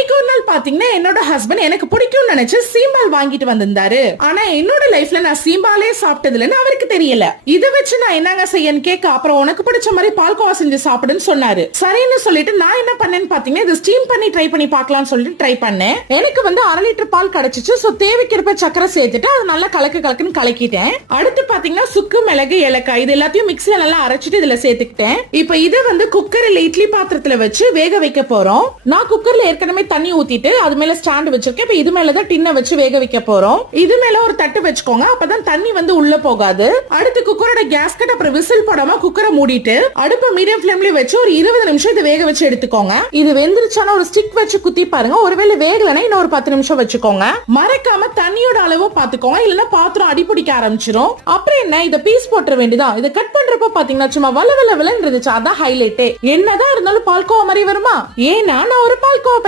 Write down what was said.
அன்னைக்கு ஒரு நாள் பாத்தீங்கன்னா என்னோட ஹஸ்பண்ட் எனக்கு பிடிக்கும்னு நினைச்சு சீம்பால் வாங்கிட்டு வந்திருந்தாரு. ஆனா என்னோட லைஃப்ல நான் சீம்பாலே சாப்பிட்டது இல்லைன்னு அவருக்கு தெரியல. இதை வச்சு நான் என்னங்க செய்யன்னு கேட்க, அப்புறம் உனக்கு பிடிச்ச மாதிரி பால்கோவா செஞ்சு சாப்பிடுன்னு சொன்னாரு. சரின்னு சொல்லிட்டு நான் என்ன பண்ணேன்னு பாத்தீங்கன்னா இது ஸ்டீம் பண்ணி ட்ரை பண்ணி பார்க்கலாம்னு சொல்லிட்டு ட்ரை பண்ணேன். எனக்கு வந்து 1/2 லிட்டர் பால் கிடைச்சிச்சு. சோ தேவைக்கிறப்ப சக்கரை சேர்த்துட்டு அது நல்லா கலக்குன்னு கலக்கிட்டேன். அடுத்து பாத்தீங்கன்னா சுக்கு, மிளகு, ஏலக்காய் இது எல்லாத்தையும் மிக்ஸில நல்லா அரைச்சிட்டு இதுல சேர்த்துக்கிட்டேன். இப்ப இதை வந்து குக்கர்ல இட்லி பாத்திரத்துல வச்சு வேக வைக்க போறோம். நான் குக்கர்ல ஏற்கனவே தண்ணி ஊத்திட்டு அது மேல ஸ்டாண்ட் வச்சிருக்கேன். இப்ப இது மேலதான் டின்ன வச்சு வேக வைக்க போறோம். இது மேல ஒரு தட்டு வச்சுக்கோங்க, அப்பதான் தண்ணி வந்து உள்ள போகாது. அடுத்து குக்கரோட கேஸ்கட் அப்புறம் விசில் போடாம குக்கரை மூடிட்டு அடுப்பை மீடியம் ஃப்ளேம்ல வச்சு ஒரு 20 நிமிஷம் இதை வேக வச்சு எடுத்துக்கோங்க. இது வெந்துருச்சான ஒரு ஸ்டிக் வச்சு குத்தி பாருங்க. ஒருவேளை வேகலனா இன்னும் ஒரு 10 நிமிஷம் வச்சுக்கோங்க. மறக்காம தண்ணியோட அளவு பாத்துக்கோங்க, இல்லன்னா பாத்திரம் அடிபிடிக்க ஆரம்பிச்சிடும். அப்புறம் என்ன, இதை பீஸ் போட்டுற வேண்டியதான். இதை கட் பண்றப்ப பாத்தீங்கன்னா சும்மா வள இருந்துச்சு, அதான் ஹைலைட். என்னதான் இருந்தாலும் பால்கோவா மாதிரி வருமா? ஏன்னா நான் ஒரு பால்கோவா